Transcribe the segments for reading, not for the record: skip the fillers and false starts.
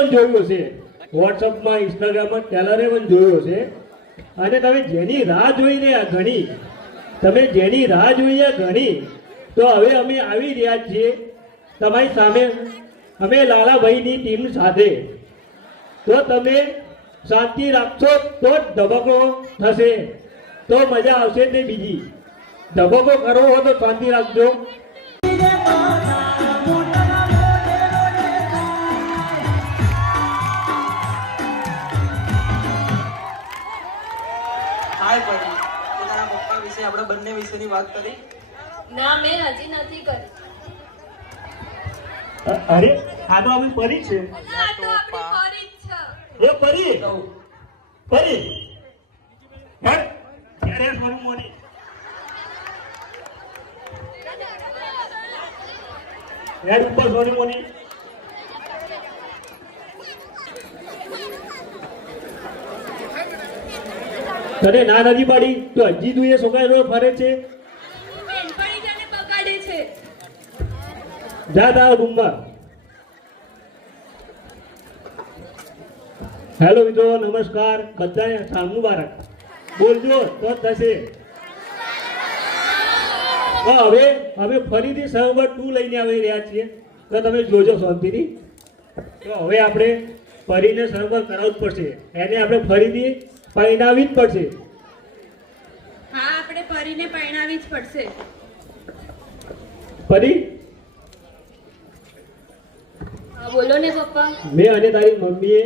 પણ જોયું હશે, વોટ્સઅપમાં, ઇન્સ્ટાગ્રામમાં ટેલરે પણ જોયું હશે. અને તમે જેની રાહ જોઈને આ ઘણી, તમે જેની રાહ જોઈએ ઘણી, તો હવે અમે આવી રહ્યા છીએ તમારી સામે, અમે લાલાભાઈની ટીમ સાથે. તો તમે શાંતિ રાખશો તો જ ધબકો થશે, તો મજા આવશે ને બીજી. ધબકો કરવો હોય તો શાંતિ રાખજો. હાય પડી, તારા પપ્પા વિશે આપણા બંને વિશેની વાત કરી? ના, મેં હજી નથી કરી. અરે આ તો આપણી પરી છે. આ તો આપણી પરી જ છે. એ પરી પરી હેડ હેડ હેડ સોરી મોની. હેડ ઉપર સોરી મોની. તને ના નથી પાડી તો હજી તું એ છોકરા ફરે છે. બેનપણી જાને બગાડે છે. જા તારા રૂમમાં. હેલો મિત્રો, નમસ્કાર બધાને, સાલ મુબારક બોલજો તો થશે. હવે હવે ફરીથી સર્વર 2 લઈને આવી રહ્યા છીએ, તો તમે જોજો શાંતિથી. તો હવે આપણે ફરીને સર્વર કરાવવું જ પડશે, એને આપણે ફરીથી પરિણાવી જ પડશે. હા, આપણે પરીને પરણાવી જ પડશે. પરી, હા બોલો ને પપ્પા. મેં અને તારી મમ્મીએ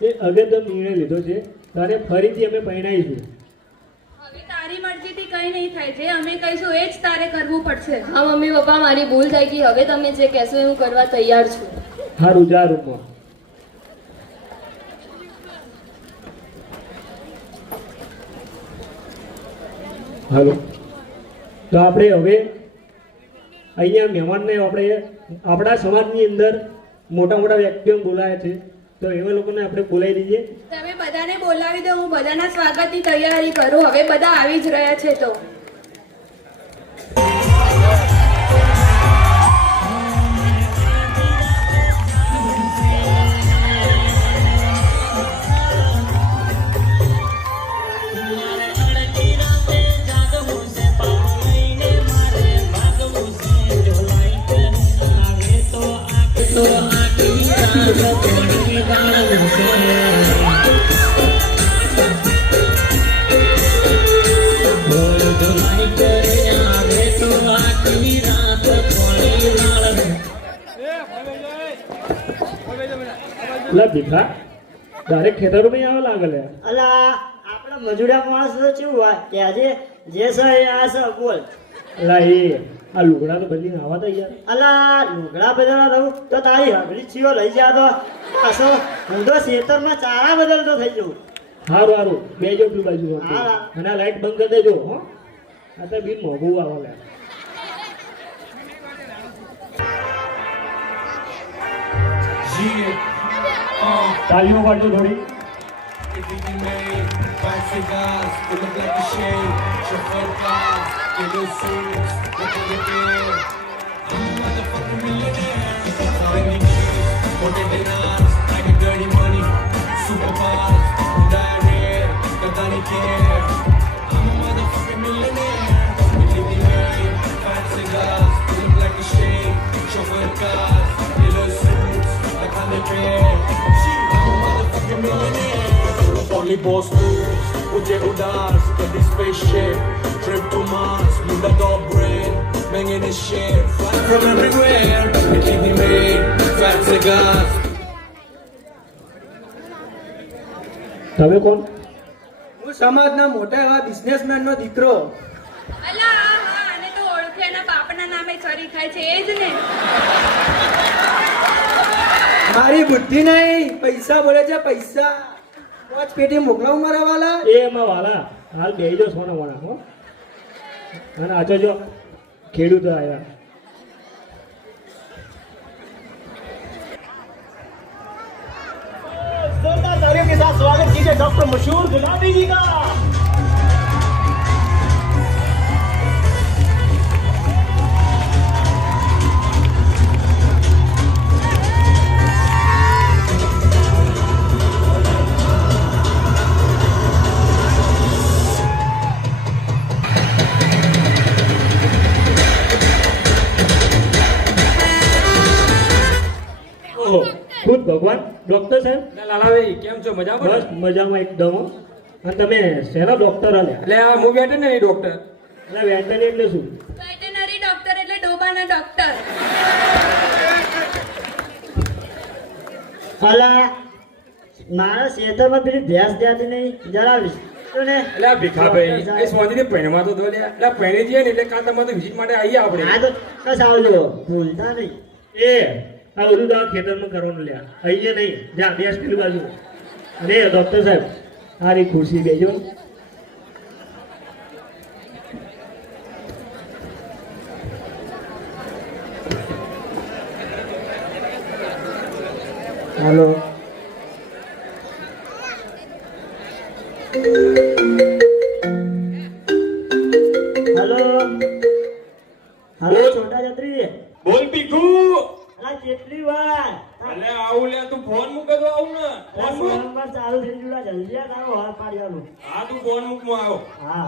એ અગત્યનો નિર્ણય લીધો છે, તારે ફરીથી અમે પરિણાવીશું. હવે તારી મરજીથી કંઈ નહીં થાય, જે અમે કહીશું એ જ તારે કરવું પડશે. હા મમ્મી પપ્પા, મારી ભૂલ થઈ ગઈ. હવે તમે જે કહેશો એ હું કરવા તૈયાર છું. સારું, જા રૂમમાં. હાલો, તો આપણે હવે અહીંયા મહેમાનને આપણે આપણા સમાજની અંદર મોટા મોટા વ્યક્તિઓ બોલાયા છે, તો એવા લોકોને આપણે બોલાવી દઈએ. તમે બધાને બોલાવી દો, હું બધાના સ્વાગતની તૈયારી કરું. હવે બધા આવી જ રહ્યા છે. તો દીકરા ડાયરેક્ટ ખેતરમાં આવે લાગે લે. અલા આપણા મજૂરા માણસ તો કેવું હોય કે આજે જે છે એ આ છે બોલ. અલા એ આ લુગડા તો બદલીને આવા તા યાર. અલા લુગડા બદલવા રહું તો તારી હગડી ચીયો લઈ જા તો પાછો હું તો ખેતરમાં ચારા બદલતો થઈ જઉં. સારું સારું, બેજો પેલી બાજુ. હા. અને આ લાઈટ બંધ કરી દેજો. હો, આ તો બિલ મોંઘું આવે લે. તાલીઓ પાડજો થોડી. Only boss moves, uje udas, get this spaceship, trip to Mars, muda dobre, banging this shit, flying from everywhere, it keep me made, fat cigars. તમે કોણ? હું સમાજના મોટા એવા બિઝનેસમેન નો દીકરો. અલા હા, અને તો ઓળખે એના બાપના નામે ચરી ખાય છે, એ જ ને. મારી બુદ્ધિ નહીં, પૈસા બોલે છે પૈસા. 5 પેટી મોકલાવું મારા વાલા. એ એમાં વાલા હાલ બેહી જો સોના વાળા. હો, અને આચો જો ખેડૂતો આવ્યા. जोरदार तालियों के साथ स्वागत कीजिए डॉक्टर मशहूर गुलाबी जी का. યુગ ભગવાન ડોક્ટર સાહેબ લાલાભાઈ કેમ છો મજામાં બસ મજામાં એકદમ હો. અને તમે શેના ડોક્ટર અલ્યા એટલે આ હું બેઠે ને એ ડોક્ટર એટલે વેટરનરી એટલે શું વેટરનરી ડોક્ટર એટલે ડોબાના ડોક્ટર. અલા મારા ખેતરમાં પેલી ભેંસ દેતી નહીં જરા તો ને એટલે આ ભીખાભાઈ એ સ્વાધીને પહેણવા તો દો લ્યા એટલે આ પહેણી જઈએ ને એટલે કાલ તમારે તો વિઝિટ માટે આવીએ આપણે હા તો કસ આવજો ભૂલતા નહીં એ આ બધું તો આ ખેતરમાં કરવાનું લ્યા અહીંયા નહીં જ્યાં બેસ પેલી બાજુ અને ડોક્ટર સાહેબ સારી ખુરશી બેજો હાલો હાલો હાલો છોટા છત્રી બોલ ભીખુ અલા કેટલી વાર એટલે આવું લે તું ફોન મૂકે તો આવું ને ફોન મૂક નંબર ચાલુ થઈ ગયું જલ્દી આ તારો હાથ પાડ્યાનું હા તું ફોન મૂક માં આવો હા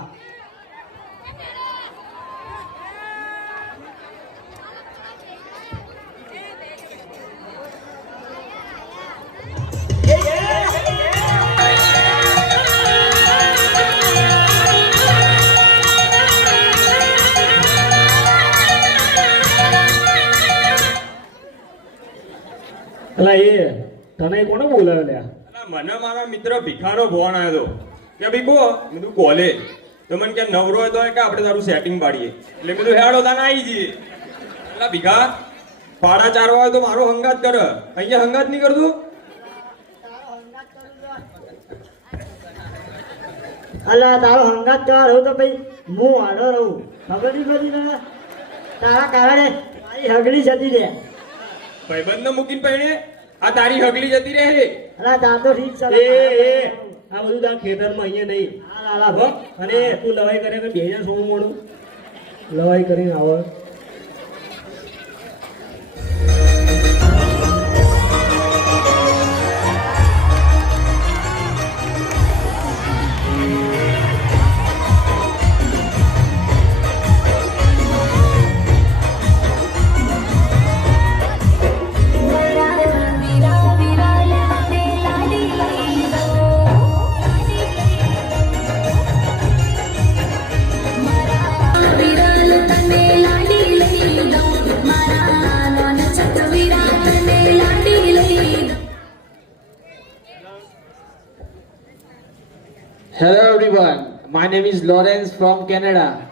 અલા એ તને કોને બોલાવ્યો લ્યા એટલે મને મારા મિત્ર ભીખાનો ફોન આવ્યો હતો કે ભીખુ મેં તું કોલે તો મને કે નવરો હોય તો કે આપણે તારું સેટિંગ પાડીએ એટલે મેં કીધું હેડો તાને આવી જઈએ એટલે ભીખા પાડા ચારવા હોય તો મારો હંગાત કર અહીંયા હંગાત નહીં કરતું અલા તારો હંગાત કરવા રહું તો ભાઈ હું આડો રહું ખબર નહીં પડી તને તારા કારણે મારી હગલી જતી રહે ભાઈબંધને મૂકીને પહેણે આ તારી હગલી જતી રહે અલા તાર તો ઠીક છે એ આ બધું તો આ ખેતરમાં અહીંયા નહીં હા લાલા હો અને તું લવાઈ કરે કે 2016 મોડું લવાઈ કરીને આવો Hello everyone, my name is Lawrence from Canada.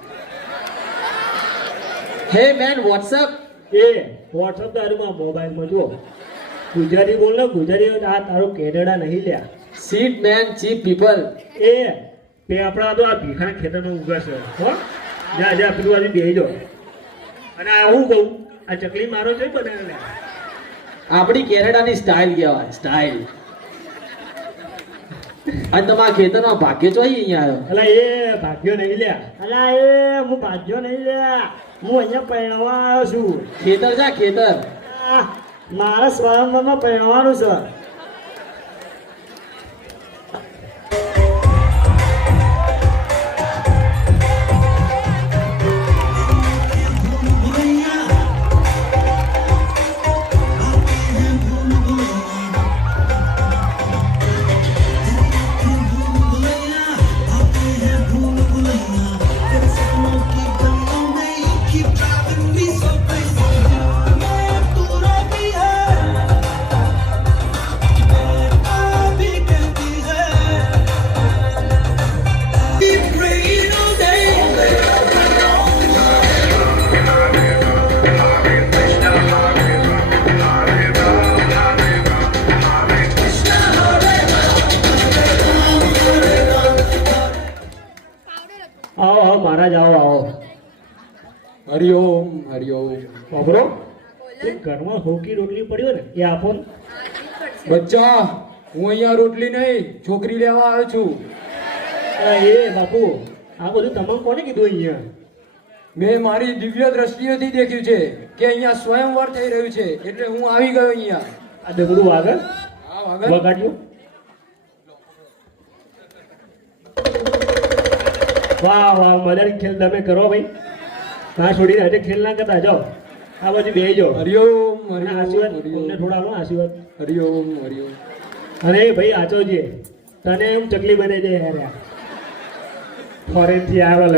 Hey man, what's up? A WhatsApp તારું મોબાઈલમાં જો ગુજરાતી બોલ ને ગુજરાતી આ તારો કેનેડા નહીં લ્યા Sit man, cheap people. એ તે આપણા તો આ ભીખાના ખેતરમાં ઉગાશે હો જા જા પેલું આજે બેહી જો અને આ હું કહું આ ચકલી મારો છે બનાવે લ્યા આપણી કેનેડાની સ્ટાઇલ કહેવાય સ્ટાઇલ. અને તમારા ખેતરમાં ભાગ્ય તો અહીંયા આવ્યો. અલા એ ભાગ્યો નહીં લ્યા અલા એ હું ભાજ્યો નહીં લે હું અહીંયા પહેણવા આવ્યો છું ખેતર જા ખેતર. આ, મારા સ્વયંવરમાં પહેણવાનું છે આવો આવો મહારાજ આવો આવો હરિઓમ હરિઓમ ખબરો એ ઘરમાં હોકી રોટલી પડ્યો ને એ આપો ને બચ્ચા હું અહીંયા રોટલી નહીં છોકરી લેવા આવ્યો છું એ બાપુ આ બધું તમામ કોને કીધું અહીંયા મેં મારી દિવ્ય દ્રષ્ટિઓથી દેખ્યું છે કે અહીંયા સ્વયંવર થઈ રહ્યું છે એટલે હું આવી ગયો અહીંયા આ ડગલું આગળ આ વાગડ વગાડ્યું વાહ વાહ મજાની ખેલ તમે કરો ભાઈ ના છોડીને હજે ખેલ ના કરતા જાઓ આ બાજુ બેસજો. હરિઓમ અને આશીર્વાદ અમને થોડા આપો આશીર્વાદ. હરિઓમ હરિઓમ. અને ભાઈ આચોજી તને એમ ચકલી બને છે યાર ફોરેન થી આવેલ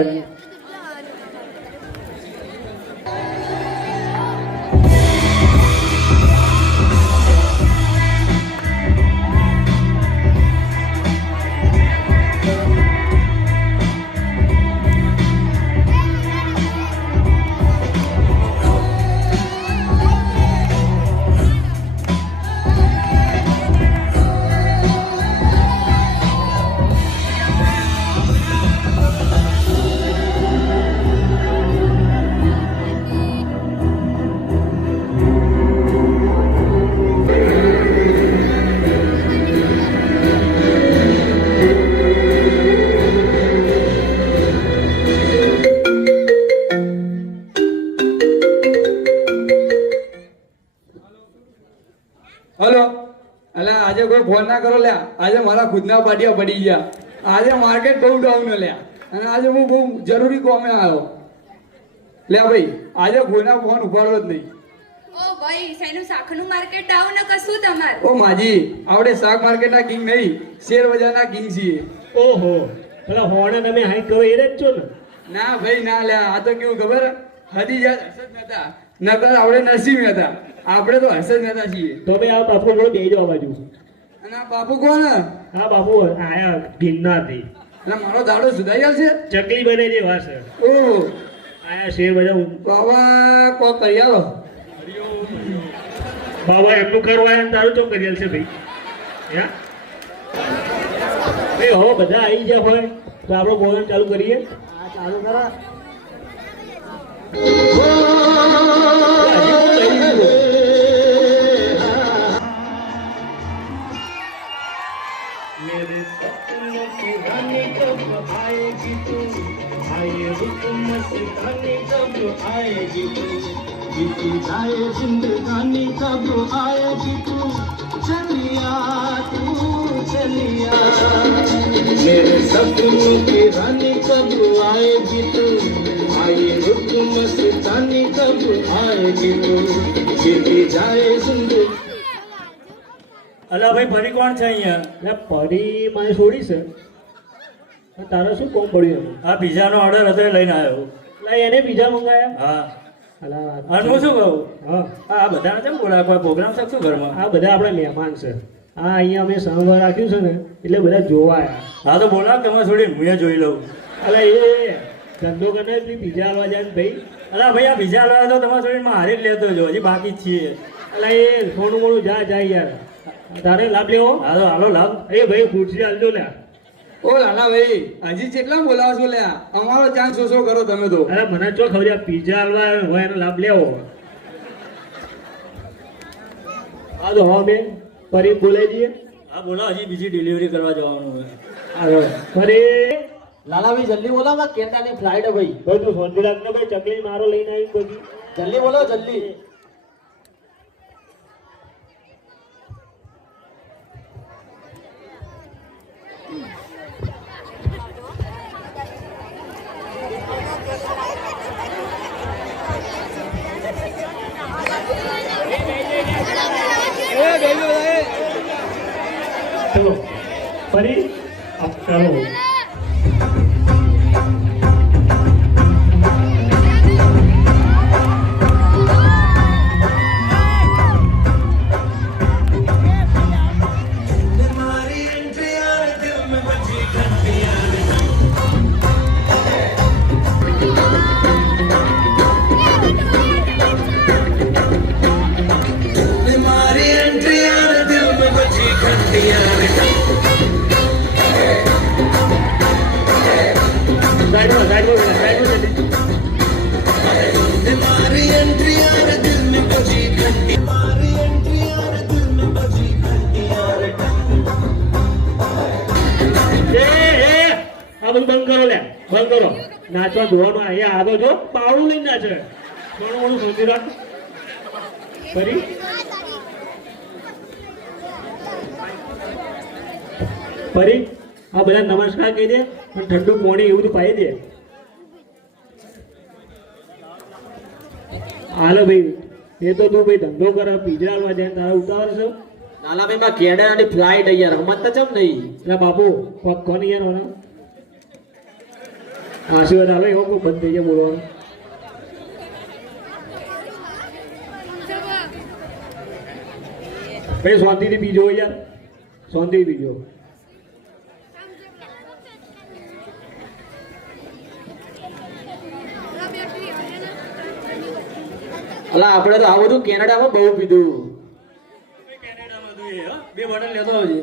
હલો અલા આજે કોઈ ફોન ના કરો લ્યા. આજે મારા ખુદના પાટિયા પડી ગયા. આજે માર્કેટ બહુ ડાઉન લ્યા. અને આજે હું બહુ જરૂરી કોમે આવ્યો લ્યા ભાઈ. આજે કોઈના ફોન ઉપાડવો જ નહીં. ઓ ભાઈ શેનું શાકનું માર્કેટ ડાઉન ને કશું તમાર? ઓ માજી આવડે શાક માર્કેટના કિંગ નહીં, શેર બજારના કિંગ છીએ. ઓહો પેલા હોણે તમે હાઈ કહો એ જ છો ને? ના ભાઈ ના લ્યા. આ તો કેવું ખબર હદી જાત હર્ષદ મહેતા નકર આપણે નરસિંહ મહેતા. આપણે તો હર્ષદ મહેતા છીએ. તો ભાઈ આ બાપુ જોડે બેસજો આ બાજુ. અને આ બાપુ કોણ? આ બાપુ આયા ગિરનારથી. અને મારો દાડો સુધાઈ આવશે. ચકલી બને છે વાત છે. ઓહો આયા શેર બધા બાબા કોક કરી આવો. બાબા એમનું કરવા ને તારું ચો કરી છે ભાઈ. હે ભાઈ હવે બધા આવી ગયા હોય તો આપણો બોલવાનું ચાલુ કરીએ. આ ચાલુ કરો. मेरे सपनों की रानी कब आएगी तू आए रुक मस्तानी कब आएगी तू बीती जाए जिंदगी. અલા ભાઈ પરી કોણ છે અહીંયા? એટલે પરી મને છોડી છે. તારે શું કોમ પડ્યું? આ પિઝાનો ઓર્ડર હતો એ લઈને આવ્યો. એટલે એને પિઝા મંગાયા? હા. અલા હું શું કહું? હા આ બધા કેમ બોલાવે? કોઈ પ્રોગ્રામ છે શું ઘરમાં? આ બધા આપણે મહેમાન છે. હા અહીંયા અમે સંઘ રાખ્યું છે ને એટલે બધા જોવા આવ્યા. હા તો બોલાવ તમે છોડીને હું જોઈ લઉં. અલા એ ધંધો કરે પિઝા હાલવા જાય ને ભાઈ. અલા ભાઈ આ પિઝા હાલવા તો તમારે છોડીને હારે જ લેતો જો હજી બાકી જ છીએ. અલા એ થોડું મોડું જાય યાર. તારે લાભ લેવો? હાલો હાલો લાભ. એ ભાઈ ખુરશી હાલજો લ્યા. ઓ લાલા ભાઈ હજી કેટલા બોલાવો છો લ્યા? અમારો ચાન્સ શોષો કરો તમે તો. અરે મને ચો ખબર પિઝા હાલવા હોય એનો લાભ લેવો. હા તો હા બેન ફરી બોલાવી દઈએ. હા બોલો હજી બીજી ડિલિવરી કરવા જવાનું હોય. હા ફરી લાલાભાઈ જલ્દી બોલો માં કેન્ડાની ફ્લાઇટ હે ભાઈ. બધું શોધી રાખને ભાઈ ચકલી મારો લઈને આવી બધી. જલ્દી બોલો જલ્દી. ચલો ફરી ચાલો. બંધ કરો લે બંધ કરો. નાચવા ધોવાનું અહીંયા આગળ જો પાવડું લઈને નાચે. થોડું ઘણું સમજી રાખ. ફરી ફરી આ બધા નમસ્કાર કહી દે અને ઠંડુ પાણી એવું બધું પાઈ દે. હાલો ભાઈ એ તો તું ભાઈ ધંધો કરે પીઝા હાલવા જાય તારા ઉતાવળ છે નાલા ભાઈ માં કેનેડાની ફ્લાઇટ યાર રમત તો ચમ નહીં એટલે બાપુ પગ કોની યાર મને આશીર્વાદ આવે એવો કોઈ બંધ થઈ જાય બોલવાનું ભાઈ શાંતિથી બીજો યાર શાંતિથી બીજો અલા આપણે તો આ બધું કેનેડામાં બહુ પીધું કેનેડામાં જોઈએ બે બોટલ લેતો આવજે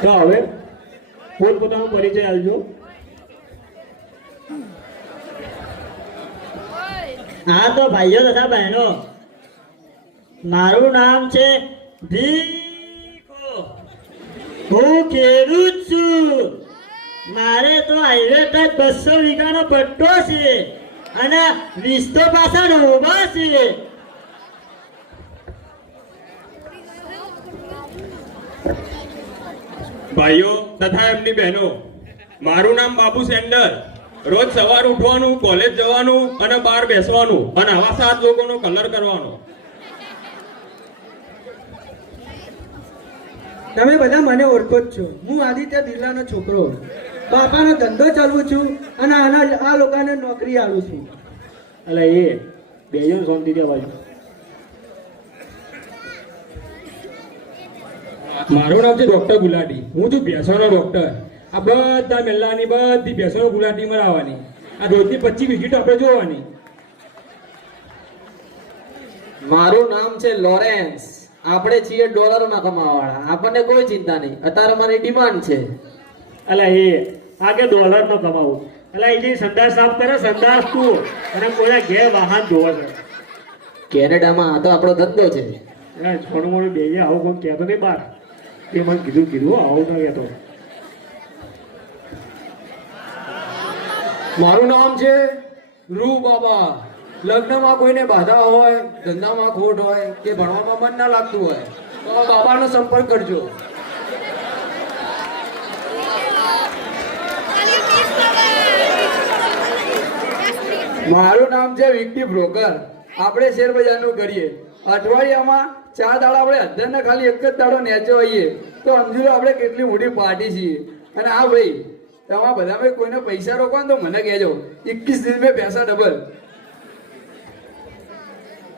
તો હવે પોતપોતાનો પરિચય આલજો હા તો ભાઈઓ તથા બહેનો મારું નામ છે ભીખો હું ખેડૂત છું મારે તો હાઈવે તક 200 વીઘાનો પટ્ટો છે અને 20 તો પાછળ ઊભા છે ભાઈઓ તથા એમની બહેનો મારું નામ બાબુ સેન્ડર રોજ સવાર ઉઠવાનું કોલેજ જવાનું અને બહાર બેસવાનું અને આવા 7 લોકોનો કલર કરવાનો તમે બધા મને ઓળખો જ છો હું આદિત્ય બિરલાનો છોકરો બાપાનો ધંધો ચાલવું છું અને આ લોકોને નોકરી આલું છું એટલે એ બે જણ શાંતિથી બાજુ મારું નામ છે ડોક્ટર ગુલાટી હું છું ભેંસોનો ડોક્ટર આ બધા મેલ્લાની બધી ભેંસોનો ગુલાટી મરાવવાની આ રોજની 25 વિકેટ આપણે જોવાની મારું નામ છે લોરેન્સ આપણે છીએ ડોલરમાં કમાવાવાળા આપણને કોઈ ચિંતા નહીં અત્યારે મારી ડિમાન્ડ છે એટલે એ આ કે ડોલરનો કમાવું એટલે એ જે સંદાસ સાફ કરે સંદાસ તું અને કોઈને ઘેર વાહન ધોવે છે કેનેડામાં આ તો આપણો ધંધો છે એટલે છોડું મોડું બે આવું કોઈ કહેતો નહીં બાર તે મને કીધું આવું ન કહેતો મારું નામ છે રૂ બાબા લગ્નમાં કોઈને બાધા હોય ધંધામાં ખોટ હોય કે ભણવામાં મન ના લાગતું હોય તો આ બાબાનો સંપર્ક કરજો મારું નામ છે વિક્ટી બ્રોકર આપણે શેર બજારનું કરીએ અઠવાડિયામાં 4 દાડા આપણે અધ્યયનના ખાલી એક જ દાડો નેચો હોઈએ તો સમજી લો આપણે કેટલી મોટી પાર્ટી છીએ અને આ ભાઈ તમારા બધા કોઈને પૈસા રોકવા તો મને કહેજો 21 दिन में पैसा डबल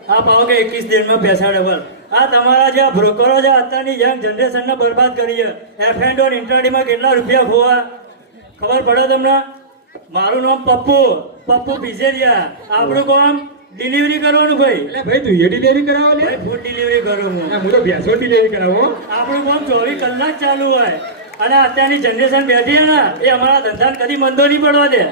આ પાવો કે 21 દિનમાં પૈસા ડબલ આ તમારા જે બ્રોકરો છે અત્યારની યંગ જનરેશનને બરબાદ કરી છે એફ&ઓ ઇન્ટ્રાડીમાં કેટલા રૂપિયા ખોવા ખબર પડે તમને મારું નામ પપ્પુ ભીસેરિયા આપણું કામ ડિલિવરી કરવાનું ભાઈ એટલે ભાઈ તું એ ડિલિવરી કરાવો લે ભાઈ ફૂડ ડિલિવરી કરું હું હું તો ભેંસો ડિલિવરી કરાવો આપણું કામ 24 કલાક ચાલુ હોય અને અત્યારની જનરેશન બેઠી છે ને એ અમારા ધંધાને કદી મંદો નહીં પડવા દે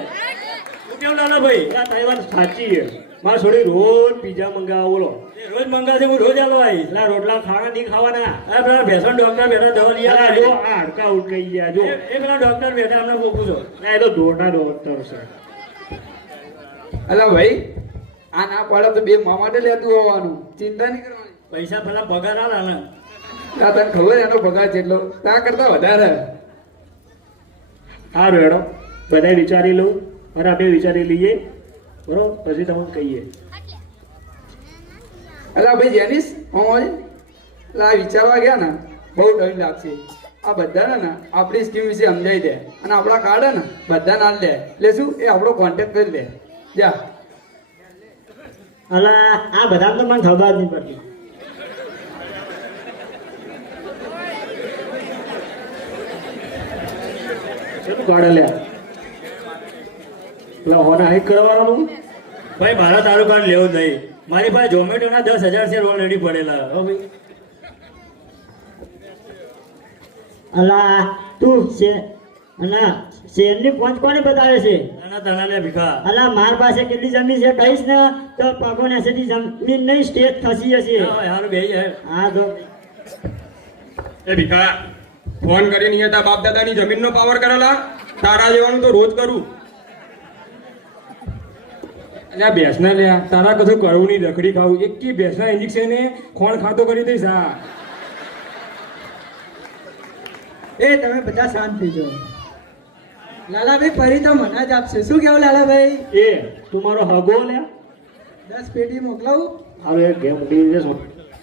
હું કેવું લાલો ભાઈ આ તારી વાત સાચી છે મારે થોડી રોજ પીઝા મંગાવો બોલો એ રોજ મંગાવશે હું રોજ આલો આવીશ એટલે રોટલા ખાવા નહીં ખાવાના આ પેલા ભેંસો ડોક્ટર બેઠા દવા લઈ અલા આવ્યા જો આ હાડકા ઉટકાઈ ગયા જો એ પેલા ડોક્ટર બેઠા અમને પૂછું છો ના એ તો દોઢા ડોક્ટર છે અલા ભાઈ આ ના પાડો તો બે મા માટે લેતું હોવાનું ચિંતા નહીં કરવાની પૈસા પેલા પગાર આલા ને આ તને ખબર એનો પગાર કેટલો તા કરતા વધારે સારું હેડો બધા વિચારી લઉં અને આપણે વિચારી લઈએ બરોબર પછી તમને કહીએ અલા ભાઈ જેનિસ આ વિચારવા ગયા ને બહુ ટાઈમ લાગશે આ બધાને ને આપણી સ્કીમ વિશે સમજાવી દે અને આપણા કાર્ડ ને બધા ના લે એટલે શું એ આપણો કોન્ટેક્ટ કરી લે જા અલા આ બધા તો મને ખબર જ નહીં પડતી શેનું કાઢે લે પેલા હોના હાઈક કરવાનું ભાઈ મારા તારું કાર્ડ લેવું જ નહીં મારી પાસે ઝોમેટોના 10,000 શેર ઓલરેડી પડેલા હો ભાઈ અલા તું છે અલા શેરની પહોંચ કોને બતાવે છે તને તને લે ભીખા અલા માર પાસે કેટલી જમીન છે કહીશ ને તો પગોને એસેથી જમીન નહીં સ્ટેજ ખસી જશે હારું બે હા તો એ ભીખા ફોન કરીને અહીંયા તારા બાપ દાદાની જમીનનો પાવર કરેલા તારા જેવાનું તો રોજ કરું અલ્યા ભેંસના લ્યા તારા કશું કરવું નહીં રખડી ખાવું એકી ભેંસના ઇન્જેક્શને ખોણ ખાતો કરી દઈશ હા એ તમે બધા શાંત થઈ જાઓ લાલાભાઈ ફરી તો મને જ આપશે. શું કેવું લાલાભાઈ? એ તું મારો હગો લ્યા 10 પેટી મોકલાવું? હવે ગેમ મૂકી દેજો.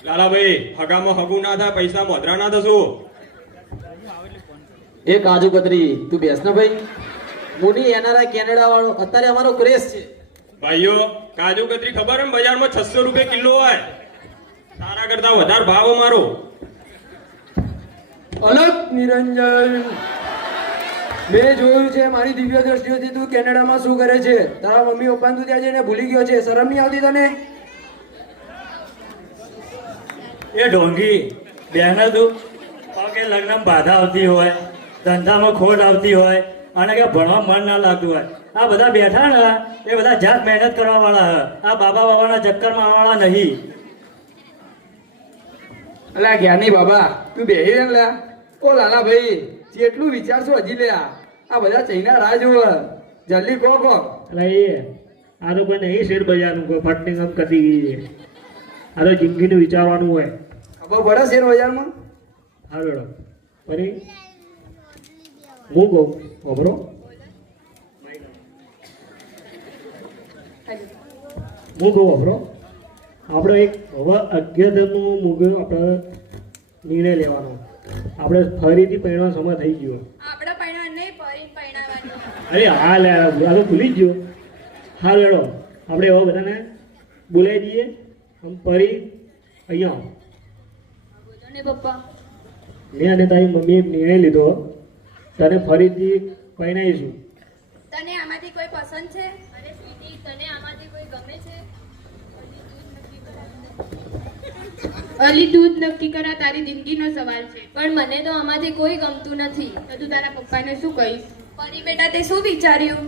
લાલાભાઈ હગામાં હગું ના થાય પૈસા મોધરા ના થશું. એ કાજુ કતરી તું બેસ ને ભાઈ. મુની એનઆરઆઈ કેનેડા વાળો અત્યારે અમારો ક્રેઝ છે. ભાઈઓ કાજુ કતરી ખબર એમ બજારમાં 600 રૂપિયા કિલો હોય. તારા કરતા વધારે ભાવ અમારો. અલગ નિરંજન, મેં જોયું છે મારી દિવ્ય દ્રષ્ટિઓથી તું કેનેડામાં શું કરે છે. તારા મમ્મી પપ્પાને તું ત્યાં જઈને ભૂલી ગયો છે. શરમ નહીં આવતી તને? એ ઢોંગી બેન તું કે લગ્નમાં બાધા આવતી હોય, ધંધામાં ખોટ આવતી હોય અને કે ભણવા મન ના લાગતું હોય, આ બધા બેઠા ને એ બધા જાત મહેનત કરવા વાળા હે. આ બાબા બાબાના ચક્કરમાં આવવાના નહીં. અલ્યા જ્ઞાની બાબા તું બેહી રહે લ્યા. ઓ લાલાભાઈ જેટલું વિચારશો હજી લે. આ બધા ચૈના રાહ જોવે. જલ્દી કહો કહો. એટલે એ આ તો કોઈ નહીં શેર બજારનું કોઈ ફટની ગમ કરી ગઈ છે. આ તો જિંદગીનું વિચારવાનું હોય. ખબર પડે શેર બજારમાં? હા મેડમ ફરી હું કહું ખબરો હું કહું ખબરો આપણે એક હવે અગિયારનું મુગે આપણે નિર્ણય લેવાનો. આપણે ફરીથી પરિણામ સમય થઈ ગયો. આપણા પૈણા નહીં ફરી પૈણાવાનું. અરે હા લે આ તો ભૂલી જ ગયો. હા લેડો આપણે એવા બધાને બોલાવી દઈએ. આમ ફરી અહીંયા બોલો ને પપ્પા. મેં અને તારી મમ્મીએ એક નિર્ણય લીધો. તને ફરીથી પરિણાવીશું. તને આમાંથી કોઈ પસંદ છે? અરે સ્વીટી, તને આમાંથી કોઈ ગમે છે? અલી દૂધ નક્કી કરા તારી જિંદગીનો સવાલ છે. પણ મને તો આમાંથી કોઈ ગમતું નથી. તો તું તારા પપ્પાને શું કહીશ? પરી બેટા તે શું વિચાર્યું?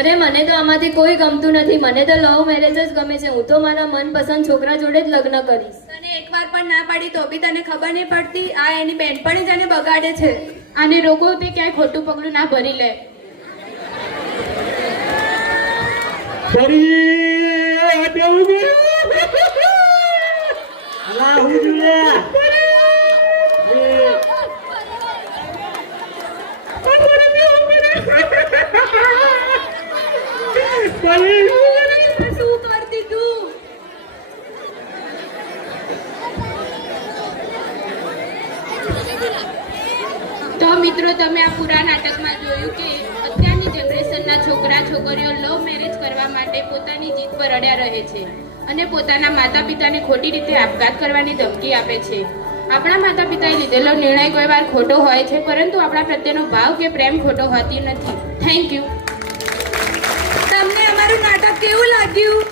અરે મને તો આમાંથી કોઈ ગમતું નથી. મને તો લવ મેરેજ જ ગમે છે. હું તો મારા મનપસંદ છોકરા જોડે જ લગ્ન કરીશ. તને એકવાર પણ ના પાડી તો બી તને ખબર નહીં પડતી. આ એની બેનપણી જ એને બગાડે છે. આને રોકો તે ક્યાંય ખોટું પગલું ના ભરી લે. ફરી બેવું ગયું. અલા હું જોયા શું કરતી તું? તો મિત્રો તમે આ પૂરા નાટકમાં જોયું કે અત્યારની જનરેશનના છોકરા છોકરીઓ લવ મેરેજ કરવા માટે પોતાની જીદ પર અડ્યા રહે છે અને પોતાના માતા પિતાને ખોટી રીતે આપઘાત કરવાની ધમકી આપે છે. આપણા માતા પિતાએ લીધેલો નિર્ણય કોઈ વાર ખોટો હોય છે, પરંતુ આપણા પ્રત્યેનો ભાવ કે પ્રેમ ખોટો હોતી નથી. Thank you. તમને અમારું નાટક કેવું લાગ્યું?